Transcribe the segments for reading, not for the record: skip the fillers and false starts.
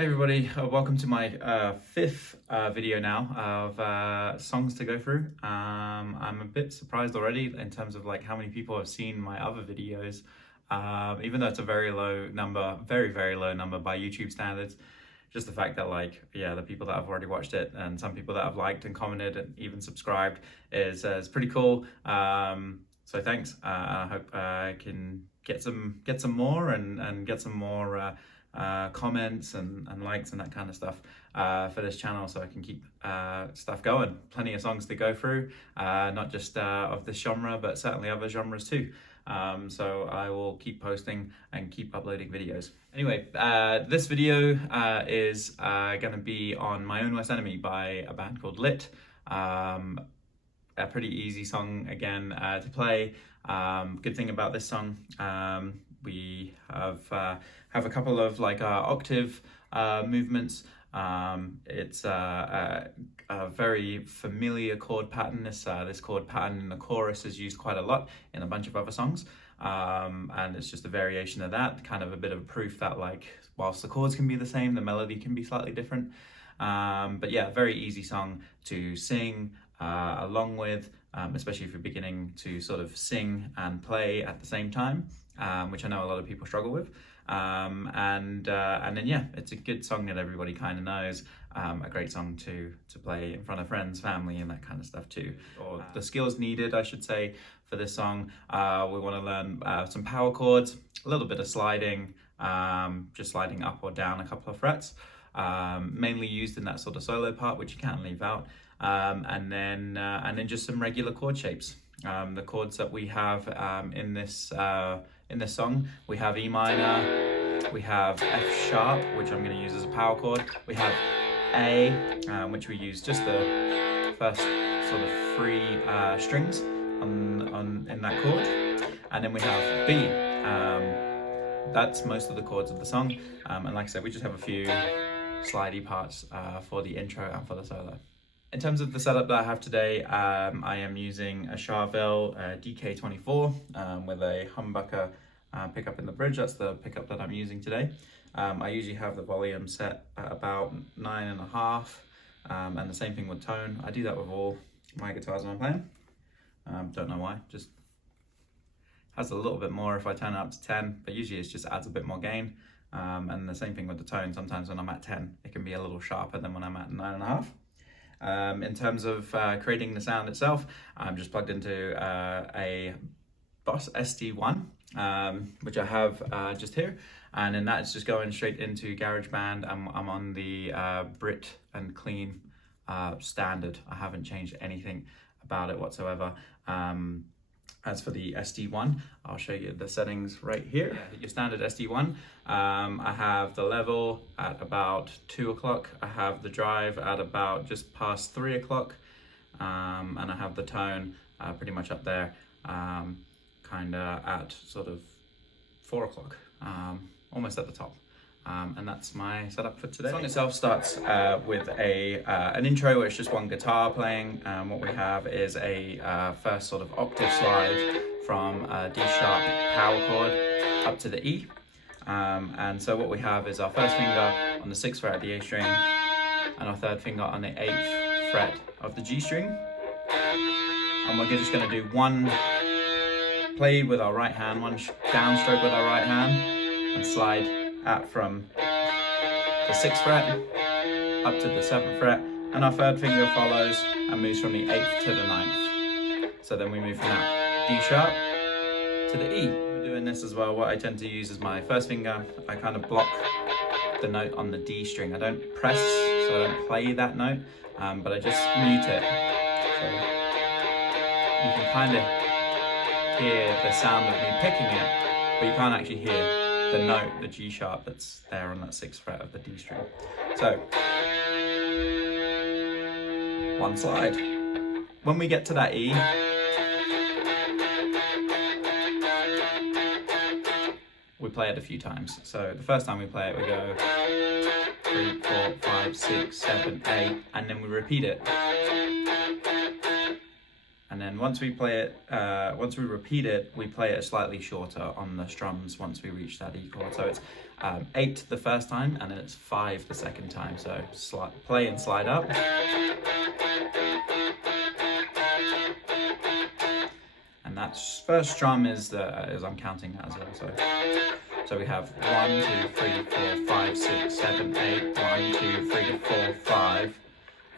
Hey everybody, welcome to my fifth video now of songs to go through. I'm a bit surprised already in terms of like how many people have seen my other videos, even though it's a very low number, very low number by YouTube standards. Just the fact that the people that have already watched it and some people that have liked and commented and even subscribed is pretty cool. So thanks. I hope I can get some more and get some more comments and likes and that kind of stuff for this channel, so I can keep stuff going. Plenty of songs to go through, not just of this genre but certainly other genres too. So I will keep posting and keep uploading videos. Anyway, this video is going to be on My Own Worst Enemy by a band called Lit. A pretty easy song again to play. Good thing about this song, we have a couple of octave movements. It's a very familiar chord pattern. This chord pattern in the chorus is used quite a lot in a bunch of other songs, and it's just a variation of that, kind of a bit of proof that whilst the chords can be the same, the melody can be slightly different. But yeah, very easy song to sing along with, especially if you're beginning to sort of sing and play at the same time, which I know a lot of people struggle with. And then yeah, it's a good song that everybody kind of knows, a great song to play in front of friends, family, and that kind of stuff too. Or the skills needed, I should say, for this song. We want to learn some power chords, a little bit of sliding, just sliding up or down a couple of frets, mainly used in that sort of solo part, which you can't leave out. And then just some regular chord shapes. The chords that we have in this song, we have E minor, we have F sharp, which I'm going to use as a power chord. We have A, which we use just the first sort of three strings in that chord, and then we have B. That's most of the chords of the song, and like I said, we just have a few slidey parts for the intro and for the solo. In terms of the setup that I have today, I am using a Charvel DK24 with a humbucker pickup in the bridge. That's the pickup that I'm using today. I usually have the volume set at about 9.5, and the same thing with tone. I do that with all my guitars when I'm playing. Don't know why, just has a little bit more if I turn it up to 10, but usually it just adds a bit more gain. And the same thing with the tone. Sometimes when I'm at 10, it can be a little sharper than when I'm at 9.5. In terms of creating the sound itself, I'm just plugged into a Boss SD-1, which I have just here, and then that's just going straight into GarageBand. I'm on the Brit and Clean standard. I haven't changed anything about it whatsoever. As for the SD-1, I'll show you the settings right here. Your standard SD-1, I have the level at about 2 o'clock. I have the drive at about just past 3 o'clock. And I have the tone pretty much up there, kind of at sort of 4 o'clock, almost at the top. And that's my setup for today. The song itself starts with an intro where it's just one guitar playing. What we have is a first sort of octave slide from D sharp power chord up to the E. And so what we have is our first finger on the 6th fret of the A string and our third finger on the 8th fret of the G string. And we're just going to do one play with our right hand, one downstroke with our right hand, and slide from the 6th fret up to the 7th fret, and our third finger follows and moves from the 8th to the 9th. So then we move from that D sharp to the E. We're doing this as well. What I tend to use is my first finger. I kind of block the note on the D string. I don't press, so I don't play that note, but I just mute it. So you can kind of hear the sound of me picking it, but you can't actually hear the note, the G sharp that's there on that 6th fret of the D string. So, one slide. When we get to that E, we play it a few times. So the first time we play it, we go 3, 4, 5, 6, 7, 8, and then we repeat it. And then once we play it, once we repeat it, we play it slightly shorter on the strums once we reach that E chord. So it's 8 the first time, and then it's 5 the second time. So play and slide up. And that first strum is I'm counting that as well. So we have 1, 2, 3, 4, 5, 6, 7, 8, 1, 2, 3, 4, 5.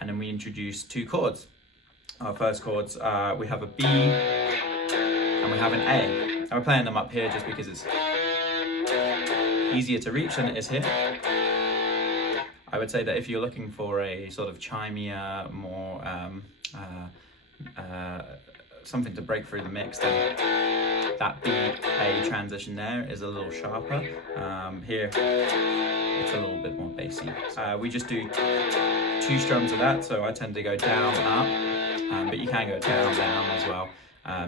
And then we introduce 2 chords. Our first chords, we have a B and we have an A. And we're playing them up here just because it's easier to reach than it is here. I would say that if you're looking for a sort of chimier, more something to break through the mix, then that B-A transition there is a little sharper. Here, it's a little bit more bassy. We just do 2 strums of that, so I tend to go down, up, but you can go down, down as well,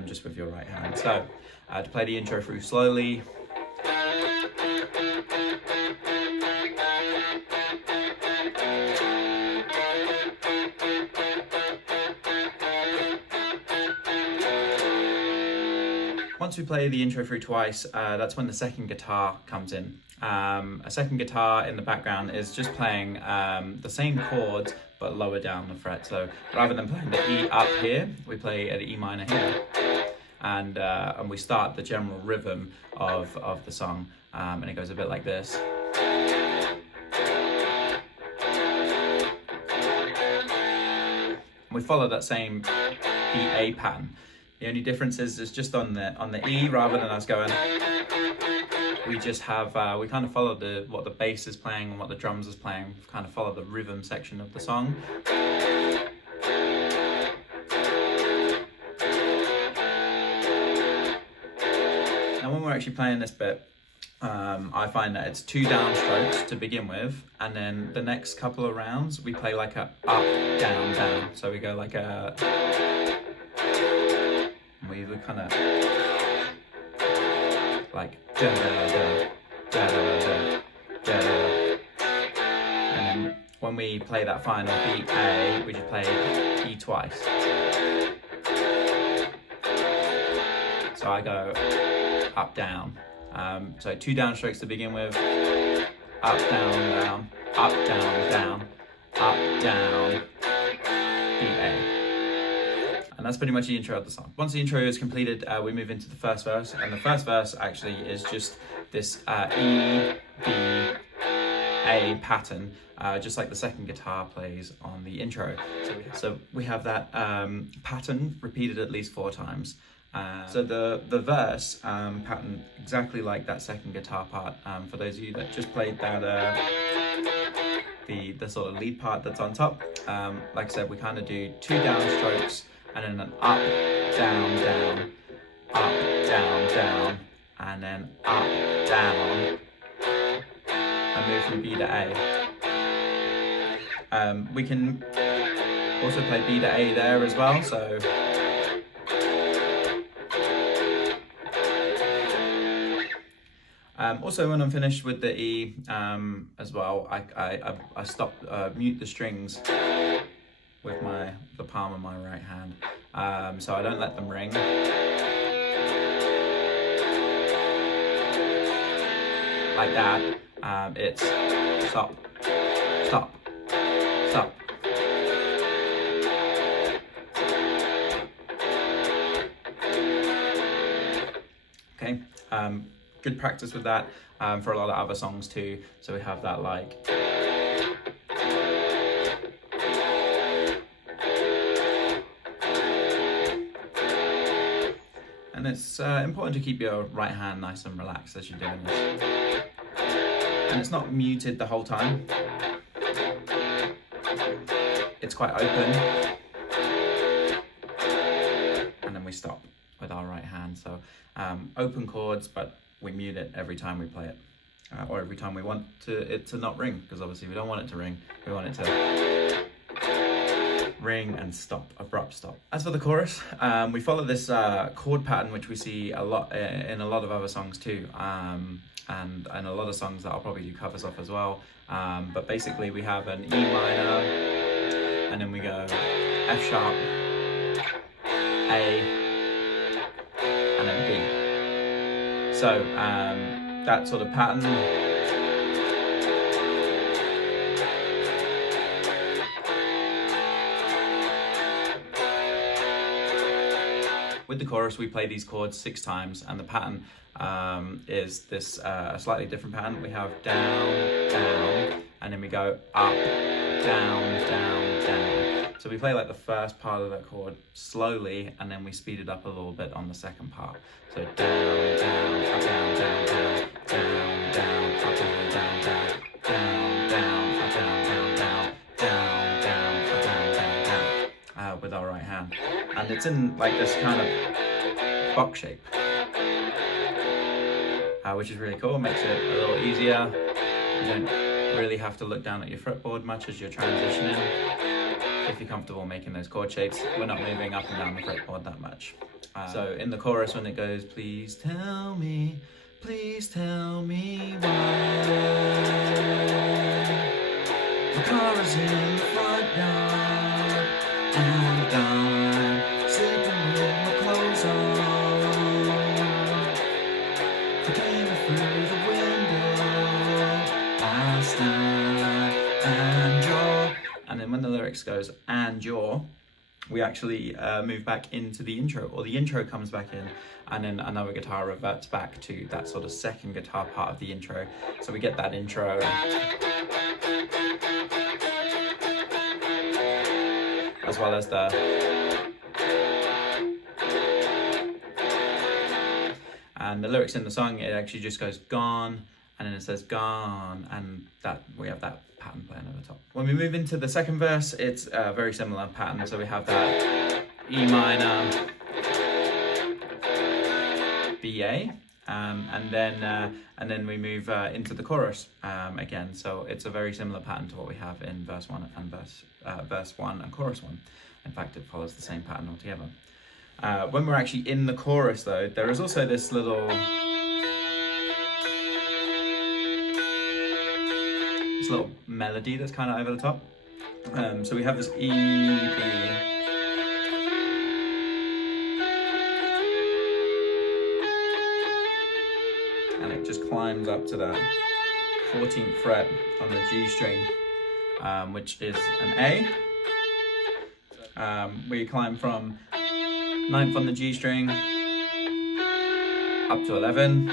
just with your right hand. So, to play the intro through slowly. Once we play the intro through twice, that's when the second guitar comes in. A second guitar in the background is just playing the same chords but lower down the fret. So rather than playing the E up here, we play an E minor here, and we start the general rhythm of the song, and it goes a bit like this. We follow that same B-A pattern. The only difference is just on the E, rather than us going, we just have, we kind of follow what the bass is playing and what the drums is playing, kind of follow the rhythm section of the song. Now when we're actually playing this bit, I find that it's 2 downstrokes to begin with, and then the next couple of rounds we play like a up, down, down. So we go like a, we kind of like da da da da da da da, and then when we play that final beat A, we just play E twice. So I go up, down. So 2 downstrokes to begin with, up, down, down, up, down, down, up, down, beat A. And that's pretty much the intro of the song. Once the intro is completed, we move into the first verse, and the first verse actually is just this E, B, A pattern, just like the second guitar plays on the intro. So we have that pattern repeated at least 4 times. So the verse pattern exactly like that second guitar part. For those of you that just played that the sort of lead part that's on top, like I said, we kind of do 2 downstrokes and then an up, down, down, up, down, down, and then up, down, and move from B to A. We can also play B to A there as well. So. Also, when I'm finished with the E as well, I stop, mute the strings with the palm of my right hand, so I don't let them ring. Like that. It's stop, stop, stop. Okay. Good practice with that for a lot of other songs too. So we have that like. And it's important to keep your right hand nice and relaxed as you're doing this. And it's not muted the whole time. It's quite open. And then we stop with our right hand. So open chords, but we mute it every time we play it, or every time we want it to not ring, because obviously we don't want it to ring. We want it to ring and stop, abrupt stop. As for the chorus, we follow this chord pattern, which we see a lot in a lot of other songs too, and a lot of songs that I'll probably do covers of as well. But basically we have an E minor, and then we go F sharp, A, A, and then B. So that sort of pattern. With the chorus, we play these chords 6 times, and the pattern is this slightly different pattern. We have down, down, and then we go up, down, down, down. So we play like the first part of that chord slowly, and then we speed it up a little bit on the second part. So down, down, up, down, down, down, down, down, up, down, down, down, down, down, up, down, down, down, down, down, up, down, down, down, with our right hand. And it's in like this kind of box shape, which is really cool. Makes it a little easier. You don't really have to look down at your fretboard much as you're transitioning. If you're comfortable making those chord shapes, we're not moving up and down the fretboard that much. So in the chorus, when it goes, please tell me why the car is in the front yard and I'm sleeping with my clothes on. I came through the window last night and you're. And then when the lyrics goes and you're, we actually move back into the intro, or the intro comes back in, and then another guitar reverts back to that sort of second guitar part of the intro. So we get that intro. As well as the and the lyrics in the song, it actually just goes gone, and then it says gone, and that we have that pattern playing over the top. When we move into the second verse, it's a very similar pattern. So we have that E minor, B A, and then we move into the chorus again. So it's a very similar pattern to what we have in verse 1 and verse 1 and chorus 1. In fact, it follows the same pattern altogether. When we're actually in the chorus, though, there is also this little melody that's kind of over the top. So we have this E, B, and it just climbs up to that 14th fret on the G string, which is an A. We climb from 9th on the G string up to 11,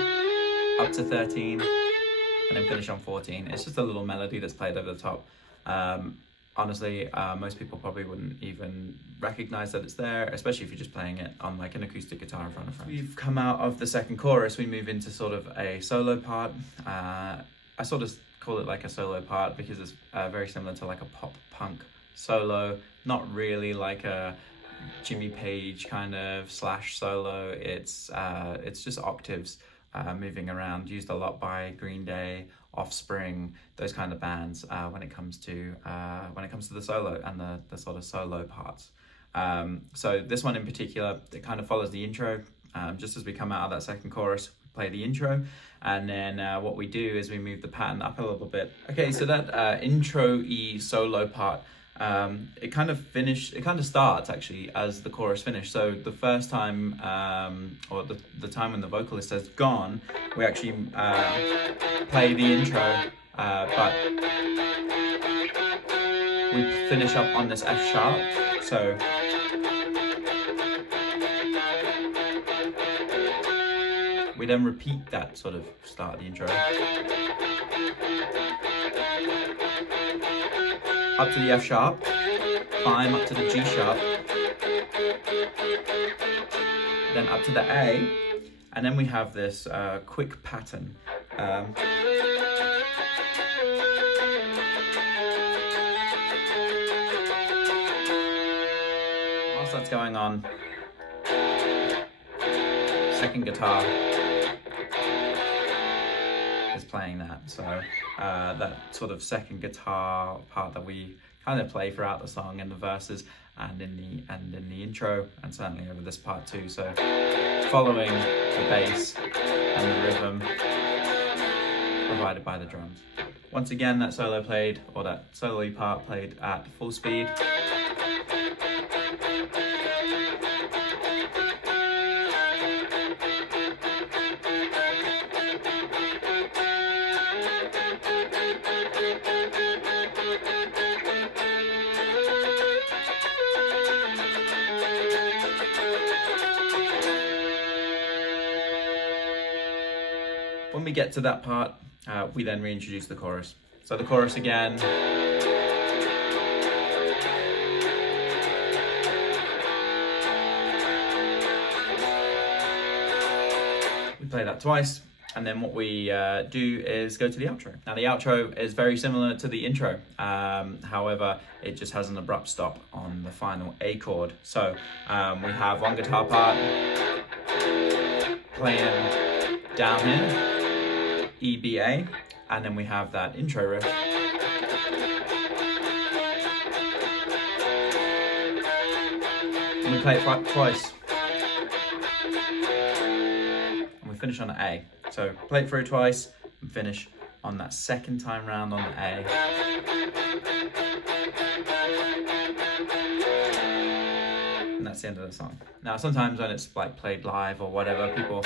up to 13, and then finish on 14. It's just a little melody that's played over the top. Honestly, most people probably wouldn't even recognize that it's there, especially if you're just playing it on like an acoustic guitar in front of friends. We've come out of the second chorus, we move into sort of a solo part. I sort of call it like a solo part because it's very similar to like a pop punk solo, not really like a Jimmy Page kind of slash solo. It's just octaves moving around, used a lot by Green Day, Offspring, those kind of bands when it comes to the solo and the sort of solo parts. So this one in particular, it kind of follows the intro. Just as we come out of that second chorus, play the intro, and then what we do is we move the pattern up a little bit. Okay, so that intro-y solo part, it kind of starts actually as the chorus finished. So the first time, or the time when the vocalist says gone, we actually play the intro, but we finish up on this F sharp. So we then repeat that sort of start of the intro. Up to the F sharp, climb up to the G sharp, then up to the A, and then we have this quick pattern. Whilst that's going on, second guitar is playing that. So that sort of second guitar part that we kind of play throughout the song in the verses and in the intro, and certainly over this part too. So following the bass and the rhythm provided by the drums. Once again, that solo played, or that solo-y part played at full speed. when we get to that part, we then reintroduce the chorus. So the chorus again. We play that twice, and then what we do is go to the outro. Now the outro is very similar to the intro, however, it just has an abrupt stop on the final A chord. So we have one guitar part playing down here, E, B, A, and then we have that intro riff. And we play it twice. And we finish on an A. So play it through twice and finish on that second time round on the A. And that's the end of the song. Now sometimes when it's like played live or whatever, people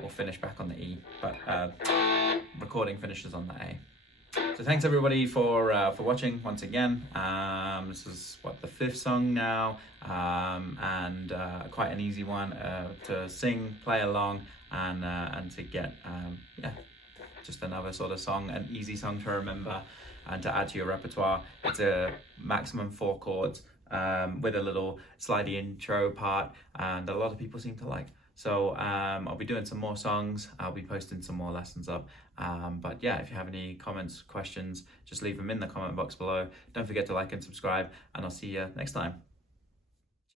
will finish back on the E, but recording finishes on the A. So thanks everybody for watching once again. This is what, the 5th song now, and quite an easy one to sing, play along, and to get yeah, just another sort of song, an easy song to remember and to add to your repertoire. It's a maximum 4 chords with a little slidey intro part, and a lot of people seem to like. So I'll be doing some more songs, I'll be posting some more lessons up, but yeah, if you have any comments, questions, just leave them in the comment box below. Don't forget to like and subscribe, and I'll see you next time.